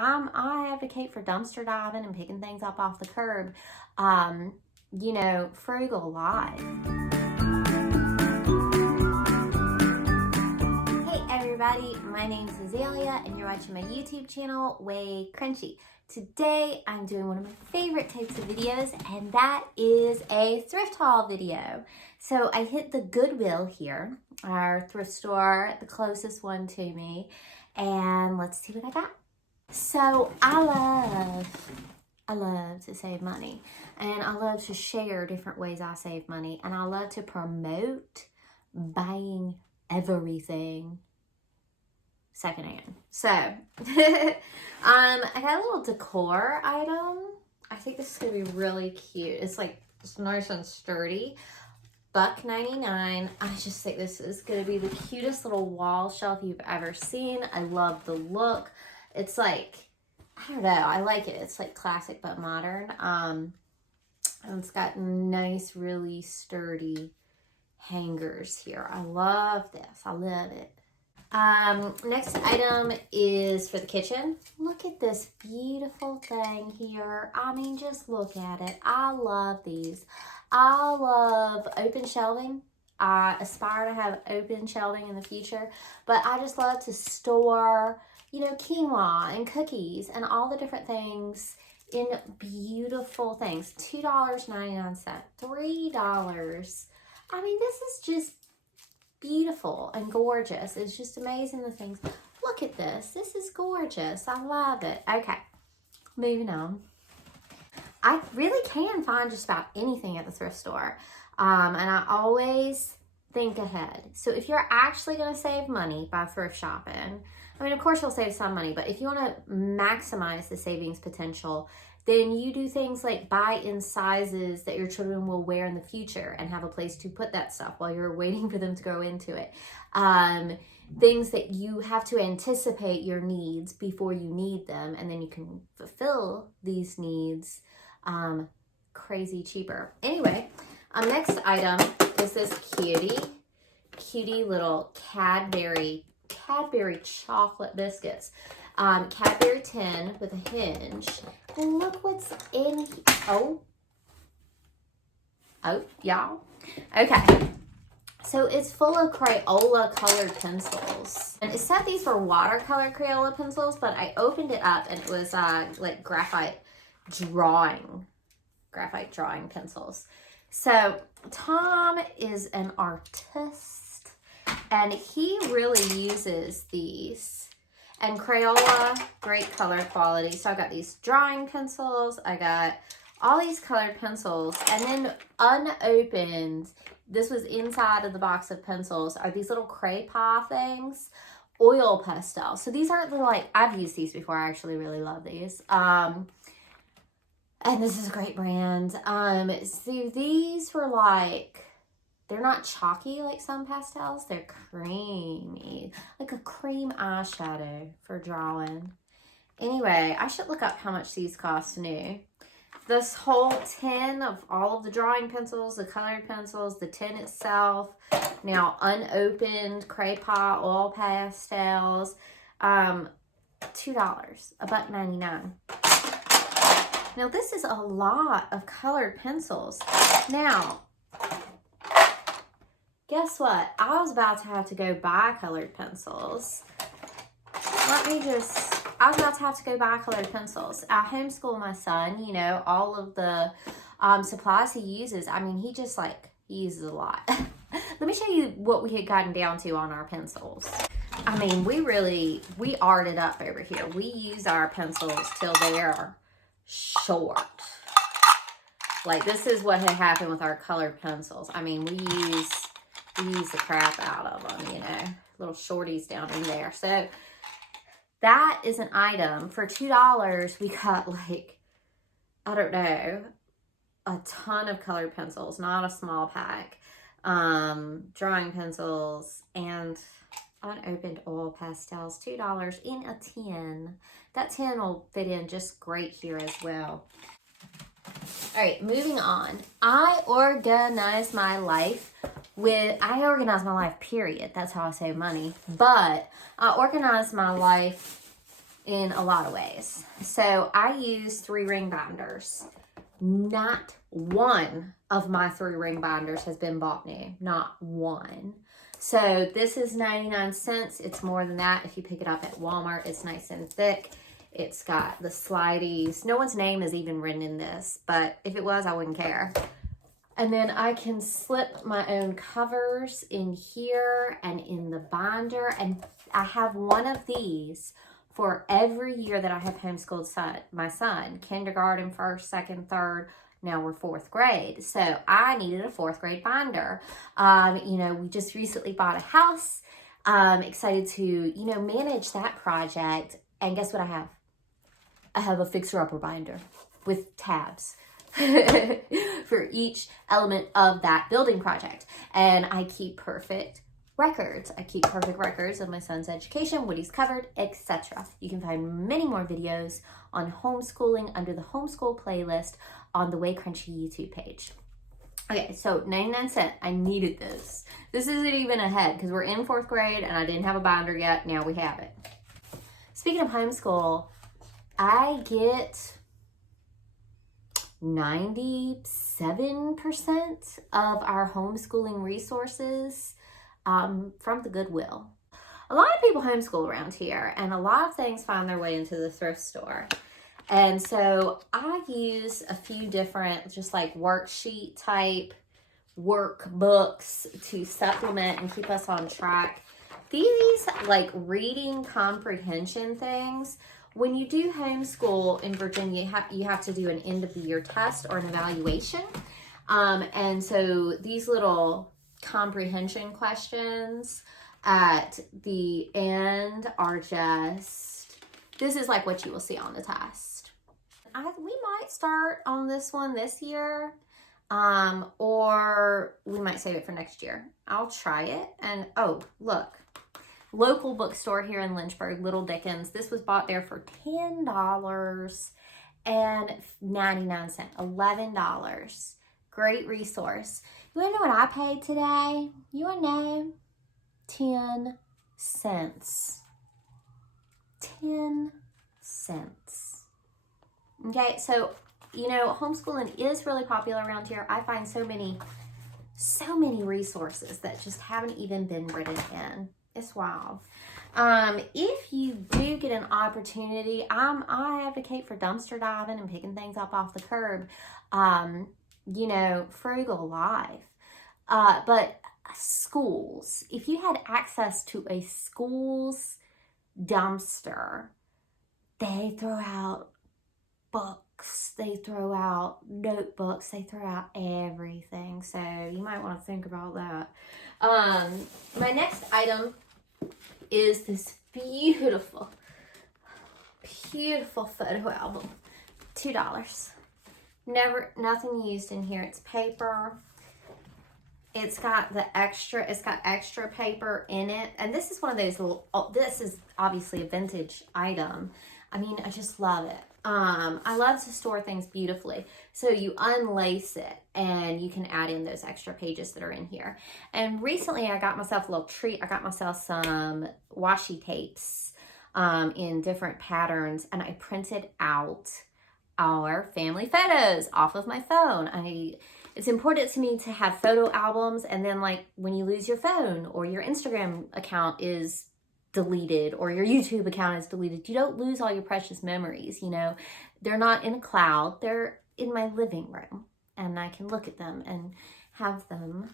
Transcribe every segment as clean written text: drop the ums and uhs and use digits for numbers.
I advocate for dumpster diving and picking things up off the curb. You know, frugal life. Hey everybody, my name's Azalea and you're watching my YouTube channel, WayCrunchy. Today I'm doing one of my favorite types of videos, and that is a thrift haul video. So I hit the Goodwill here, our thrift store, the closest one to me, and let's see what I got. So I love to save money, and I love to share different ways I save money, and I love to promote buying everything secondhand. So I got a little decor item. I think this is gonna be really cute. It's like, it's nice and sturdy. $1.99. I just think this is gonna be the cutest little wall shelf you've ever seen. I love the look. It's like, I don't know, I like it. It's like classic but modern. And it's got nice, really sturdy hangers here. I love this. I love it. Next item is for the kitchen. Look at this beautiful thing here. I mean, just look at it. I love these. I love open shelving. I aspire to have open shelving in the future, but I just love to store, you know, quinoa and cookies and all the different things in beautiful things. $2.99, $3. I mean, this is just beautiful and gorgeous. It's just amazing, the things. Look at this. This is gorgeous. I love it. Okay, moving on. I really can find just about anything at the thrift store. And I always think ahead. So if you're actually going to save money by thrift shopping, I mean, of course you'll save some money, but if you want to maximize the savings potential, then you do things like buy in sizes that your children will wear in the future and have a place to put that stuff while you're waiting for them to grow into it. Things that you have to anticipate your needs before you need them, and then you can fulfill these needs crazy cheaper. Anyway, next item is this cutie little Cadbury chocolate biscuits. Cadbury tin with a hinge. Look what's in here. Oh, y'all. Okay. So it's full of Crayola colored pencils. And it said these were watercolor Crayola pencils, but I opened it up and it was like graphite drawing pencils. So Tom is an artist and he really uses these. And Crayola, great color quality. So I got these drawing pencils. I got all these colored pencils. And then unopened, this was inside of the box of pencils, are these little Cray-Pa things. Oil pastel. So these aren't the, like, I've used these before. I actually really love these. And this is a great brand. So these were like, they're not chalky like some pastels. They're creamy, like a cream eyeshadow for drawing. Anyway, I should look up how much these cost new. This whole tin of all of the drawing pencils, the colored pencils, the tin itself, now unopened Cray-Pa oil pastels, $2, $1.99. Now this is a lot of colored pencils. Now, guess what? I was about to have to go buy colored pencils. I was about to have to go buy colored pencils. I homeschool my son, you know, all of the supplies he uses. I mean, he uses a lot. Let me show you what we had gotten down to on our pencils. I mean, we arted up over here. We use our pencils till they are short. Like, this is what had happened with our colored pencils. I mean, we use the crap out of them, you know, little shorties down in there. So that is an item. For $2, we got, like, I don't know, a ton of colored pencils, not a small pack, drawing pencils, and unopened oil pastels. $2 in a tin. That tin will fit in just great here as well. All right, moving on. I organize my life period. That's how I save money. But I organize my life in a lot of ways. So I use 3-ring binders. Not one of my 3-ring binders has been bought new. Not one. So this is 99 cents. It's more than that. If you pick it up at Walmart, it's nice and thick. It's got the slideys. No one's name is even written in this, but if it was, I wouldn't care. And then I can slip my own covers in here and in the binder. And I have one of these for every year that I have homeschooled my son. Kindergarten, 1st, 2nd, 3rd. Now we're 4th grade. So I needed a 4th grade binder. You know, we just recently bought a house. Excited to, you know, manage that project. And guess what I have? I have a fixer-upper binder with tabs for each element of that building project. And I keep perfect records. I keep perfect records of my son's education, what he's covered, etc. You can find many more videos on homeschooling under the homeschool playlist on the WayCrunchy YouTube page. Okay, so 99 cents. I needed this. This isn't even ahead because we're in 4th grade and I didn't have a binder yet. Now we have it. Speaking of homeschool, I get 97% of our homeschooling resources from the Goodwill. A lot of people homeschool around here, and a lot of things find their way into the thrift store. And so I use a few different just like worksheet type workbooks to supplement and keep us on track. These like reading comprehension things, when you do homeschool in Virginia, you have to do an end of the year test or an evaluation. And so these little comprehension questions at the end are just, this is like what you will see on the test. We might start on this one this year, or we might save it for next year. I'll try it. And oh, look, local bookstore here in Lynchburg, Little Dickens. This was bought there for $10.99, $11. Great resource. You want to know what I paid today? You want to know? 10 cents. 10 cents. Okay, so, you know, homeschooling is really popular around here. I find so many resources that just haven't even been written in. It's wild. If you do get an opportunity, I advocate for dumpster diving and picking things up off the curb. You know, Frugal life. But schools, if you had access to a school's dumpster, they throw out books, they throw out notebooks, they throw out everything. So you might want to think about that. My next item is this beautiful photo album. $2. Nothing used in here. It's paper. It's got extra paper in it. And this is one of those little, this is obviously a vintage item. I mean, I just love it. I love to store things beautifully. So you unlace it and you can add in those extra pages that are in here. And recently I got myself a little treat. I got myself some washi tapes in different patterns, and I printed out our family photos off of my phone. It's important to me to have photo albums, and then like when you lose your phone or your Instagram account is deleted or your YouTube account is deleted, you don't lose all your precious memories. You know, they're not in a cloud, they're in my living room, and I can look at them and have them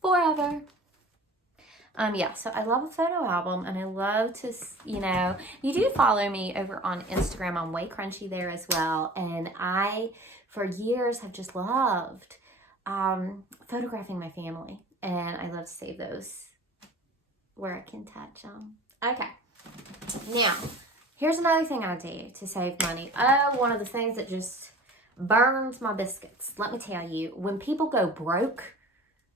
forever. Yeah, so I love a photo album, and I love to, you know, you do follow me over on Instagram on WayCrunchy there as well, and I for years have just loved photographing my family, and I love to save those where I can touch them. Okay, now here's another thing I do to save money. Oh, one of the things that just burns my biscuits. Let me tell you, when people go broke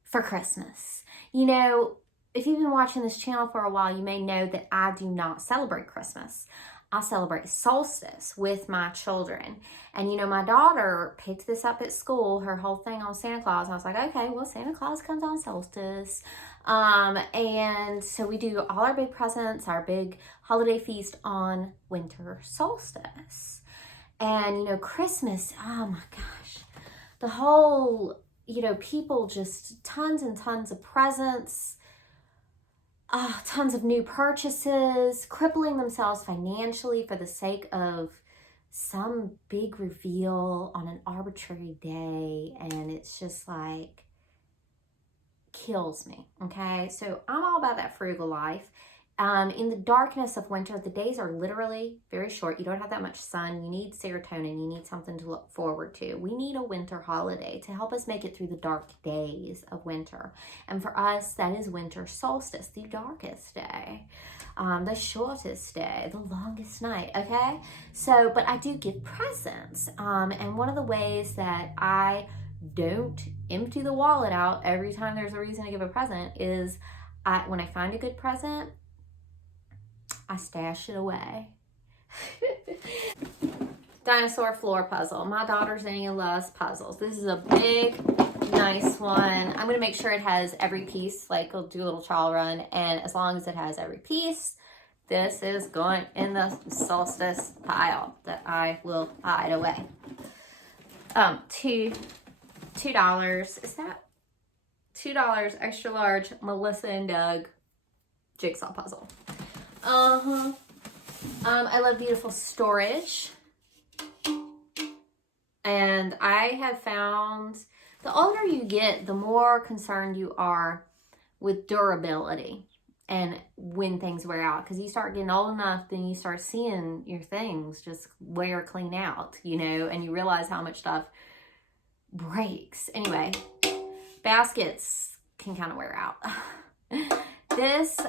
for Christmas, you know, if you've been watching this channel for a while, you may know that I do not celebrate Christmas. I celebrate Solstice with my children. And you know, my daughter picked this up at school, her whole thing on Santa Claus. I was like, okay, well, Santa Claus comes on Solstice. And so we do all our big presents, our big holiday feast on winter solstice. And you know, Christmas, oh my gosh, the whole, you know, people just tons and tons of presents, tons of new purchases, crippling themselves financially for the sake of some big reveal on an arbitrary day. And it's just like, kills me. Okay. So I'm all about that frugal life. In the darkness of winter, the days are literally very short. You don't have that much sun. You need serotonin. You need something to look forward to. We need a winter holiday to help us make it through the dark days of winter. And for us, that is winter solstice, the darkest day, the shortest day, the longest night, okay? So, but I do give presents. And one of the ways that I don't empty the wallet out every time there's a reason to give a present is when I find a good present, I stash it away. Dinosaur floor puzzle. My daughter Zania loves puzzles. This is a big, nice one. I'm going to make sure it has every piece. Like, we'll do a little trial run. And as long as it has every piece, this is going in the solstice pile that I will hide away. $2. Is that $2 extra large Melissa and Doug jigsaw puzzle? I love beautiful storage. And I have found the older you get, the more concerned you are with durability and when things wear out. Because you start getting old enough, then you start seeing your things just wear clean out, you know, and you realize how much stuff breaks. Anyway, baskets can kind of wear out. This,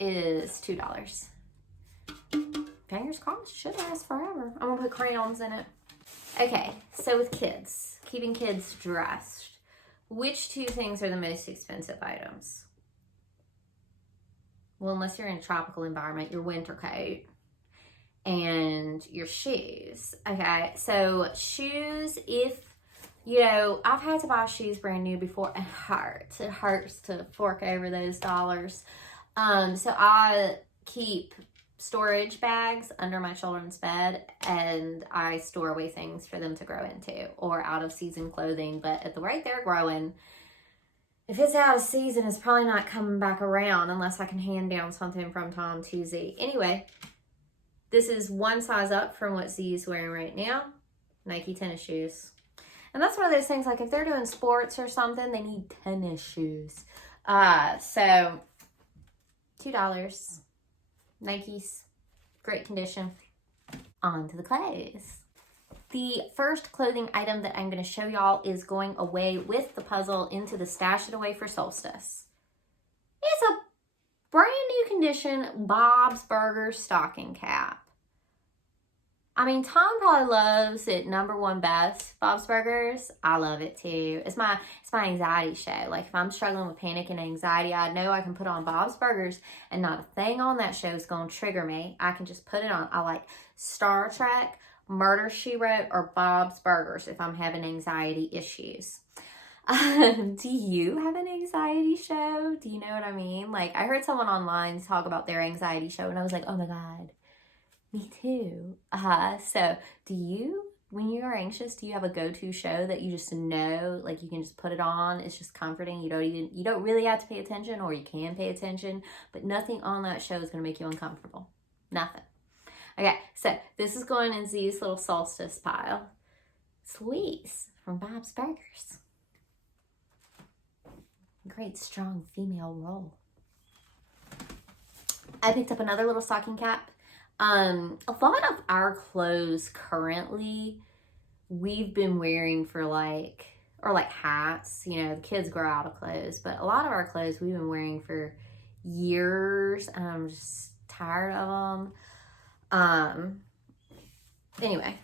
is $2. Fingers crossed, should last forever. I'm gonna put crayons in it. Okay, so with kids, keeping kids dressed, which two things are the most expensive items? Well, unless you're in a tropical environment, your winter coat and your shoes. Okay, so shoes, if you know, I've had to buy shoes brand new before. It hurts. It hurts to fork over those dollars. So I keep storage bags under my children's bed, and I store away things for them to grow into, or out of season clothing. But at the rate they're growing, if it's out of season, it's probably not coming back around unless I can hand down something from Tom to Z. Anyway, this is one size up from what Z is wearing right now. Nike tennis shoes. And that's one of those things, like if they're doing sports or something, they need tennis shoes. So $2. Nikes, great condition. On to the clothes. The first clothing item that I'm going to show y'all is going away with the puzzle into the stash it away for Solstice. It's a brand new condition Bob's Burgers stocking cap. I mean, Tom probably loves it #1 best, Bob's Burgers. I love it too. It's my anxiety show. Like, if I'm struggling with panic and anxiety, I know I can put on Bob's Burgers and not a thing on that show is going to trigger me. I can just put it on. I like Star Trek, Murder, She Wrote, or Bob's Burgers if I'm having anxiety issues. Do you have an anxiety show? Do you know what I mean? Like, I heard someone online talk about their anxiety show, and I was like, oh my God. Me too. So do you, when you're anxious, do you have a go-to show that you just know, like you can just put it on, it's just comforting, you don't really have to pay attention, or you can pay attention, but nothing on that show is going to make you uncomfortable. Nothing. Okay, so this is going in Z's little Solstice pile. Sweets from Bob's Burgers. Great, strong female roll. I picked up another little stocking cap. A lot of our clothes currently we've been wearing for like hats, you know, the kids grow out of clothes, but a lot of our clothes we've been wearing for years, and I'm just tired of them. Anyway,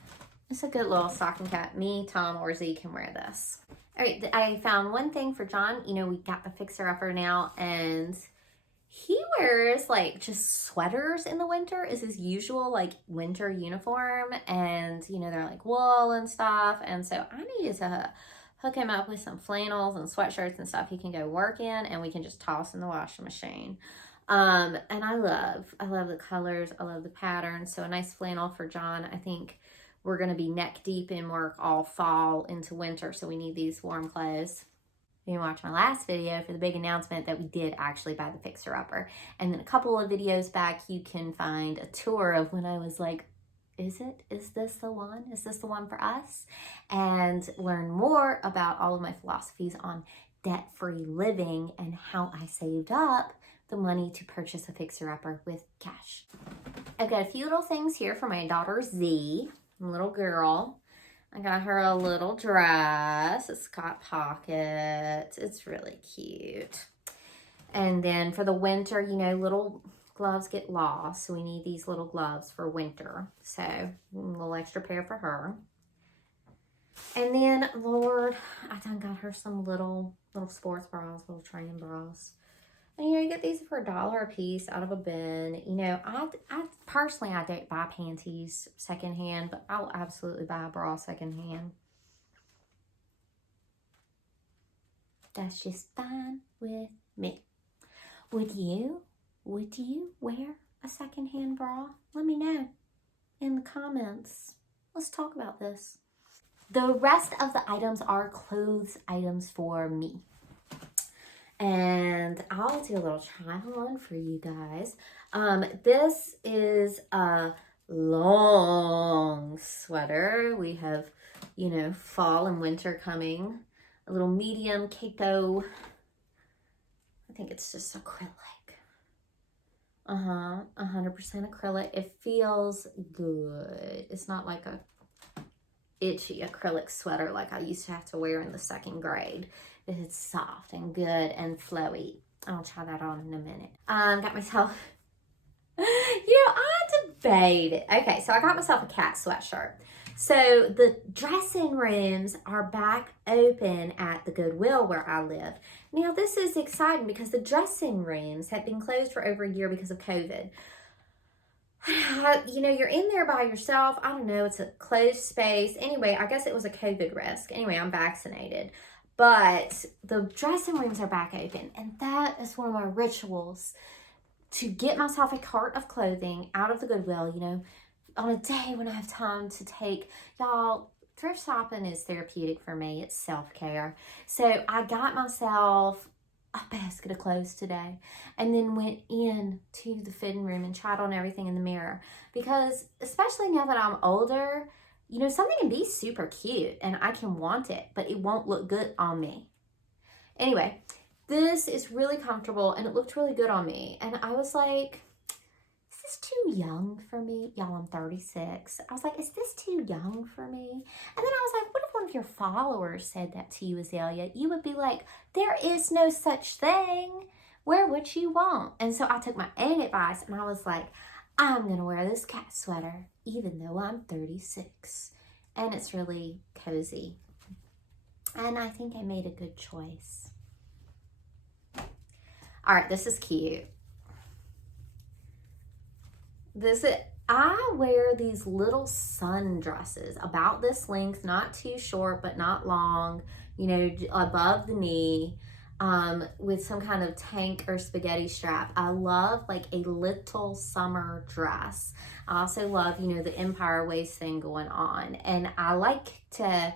It's a good little stocking cap. Me, Tom, or Z can wear this. All right, I found one thing for John. You know, we got the fixer-upper now, and he wears like just sweaters in the winter is his usual like winter uniform. And, you know, they're like wool and stuff. And so I needed to hook him up with some flannels and sweatshirts and stuff he can go work in, and we can just toss in the washing machine. And I love the colors. I love the patterns. So a nice flannel for John. I think we're going to be neck deep in work all fall into winter, so we need these warm clothes. You can watch my last video for the big announcement that we did actually buy the fixer-upper. And then a couple of videos back, you can find a tour of when I was like, is this the one? Is this the one for us? And learn more about all of my philosophies on debt-free living and how I saved up the money to purchase a fixer-upper with cash. I've got a few little things here for my daughter Z, little girl. I got her a little dress. It's got pockets. It's really cute. And then for the winter, you know, little gloves get lost, so we need these little gloves for winter. So a little extra pair for her. And then, Lord, I done got her some little sports bras, little training bras. And, you know, you get these for $1 a piece out of a bin. You know, I personally, I don't buy panties secondhand, but I'll absolutely buy a bra secondhand. That's just fine with me. Would you wear a secondhand bra? Let me know in the comments. Let's talk about this. The rest of the items are clothes items for me. And I'll do a little try on for you guys. This is a long sweater. We have, you know, fall and winter coming. A little medium capo. I think it's just acrylic. 100% acrylic. It feels good. It's not like a itchy acrylic sweater like I used to have to wear in the 2nd grade. It's soft and good and flowy. I'll try that on in a minute. Got myself, you know, I debated. Okay, so I got myself a cat sweatshirt. So the dressing rooms are back open at the Goodwill where I live. Now this is exciting because the dressing rooms had been closed for over a year because of COVID. You know, you're in there by yourself. I don't know, it's a closed space. Anyway, I guess it was a COVID risk. Anyway, I'm vaccinated. But the dressing rooms are back open, and that is one of my rituals, to get myself a cart of clothing out of the Goodwill, you know, on a day when I have time to take, y'all, thrift shopping is therapeutic for me. It's self-care. So I got myself a basket of clothes today, and then went in to the fitting room and tried on everything in the mirror, because especially now that I'm older, you know, something can be super cute and I can want it, but it won't look good on me. Anyway, this is really comfortable and it looked really good on me. And I was like, is this too young for me? Y'all, I'm 36. I was like, is this too young for me? And then I was like, what if one of your followers said that to you, Azalea? You would be like, there is no such thing. Wear what you want. And so I took my own advice and I was like, I'm going to wear this cat sweater even though I'm 36. And it's really cozy. And I think I made a good choice. All right, this is cute. I wear these little sundresses about this length, not too short, but not long, you know, above the knee. With some kind of tank or spaghetti strap. I love like a little summer dress. I also love, you know, the empire waist thing going on. And I like to,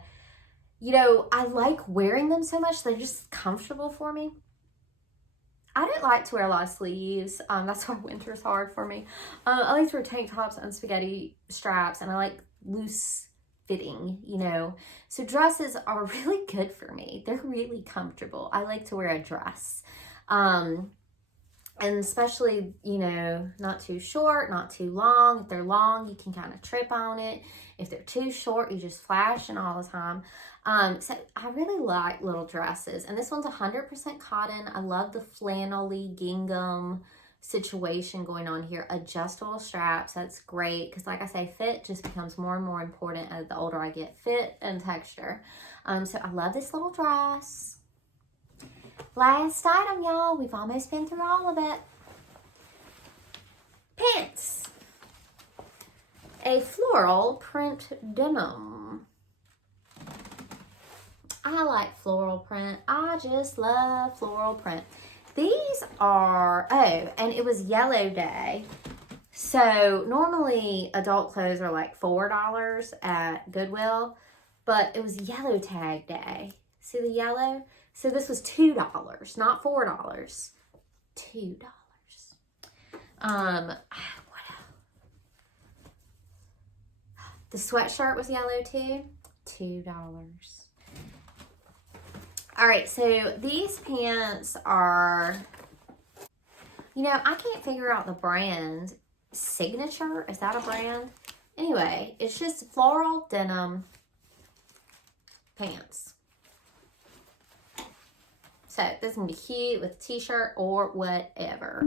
you know, I like wearing them so much. They're just comfortable for me. I don't like to wear a lot of sleeves. That's why winter's hard for me. I like to wear tank tops and spaghetti straps, and I like loose fitting, you know. So dresses are really good for me. They're really comfortable. I like to wear a dress. And especially, you know, not too short, not too long. If they're long, you can kind of trip on it. If they're too short, you just flashing all the time. So I really like little dresses. And this one's 100% cotton. I love the flannel-y gingham situation going on here. Adjustable straps, that's great, because like I say, fit just becomes more and more important as the older I get. Fit and texture. So I love this little dress. Last item, y'all. We've almost been through all of it. Pants. A floral print denim. I like floral print. I just love floral print. These are, oh, and it was yellow day. So normally adult clothes are like $4 at Goodwill, but it was yellow tag day. See the yellow? So this was $2, not $4. $2. What else? The sweatshirt was yellow too. $2. All right, so these pants are, you know, I can't figure out the brand. Signature, is that a brand? Anyway, it's just floral denim pants. So this is gonna be cute with a t-shirt or whatever.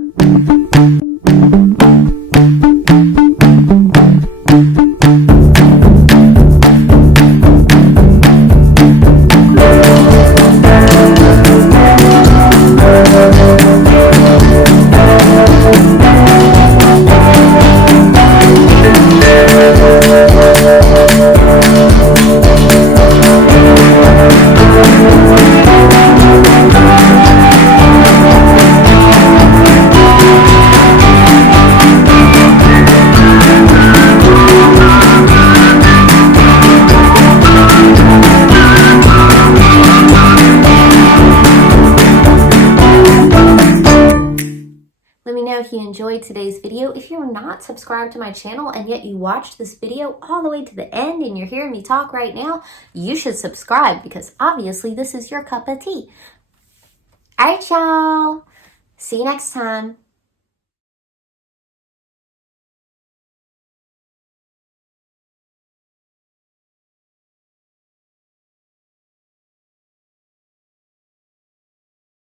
If you enjoyed today's video. If you're not subscribed to my channel and yet you watched this video all the way to the end and you're hearing me talk right now, you should subscribe, because obviously this is your cup of tea. All right, y'all. See you next time.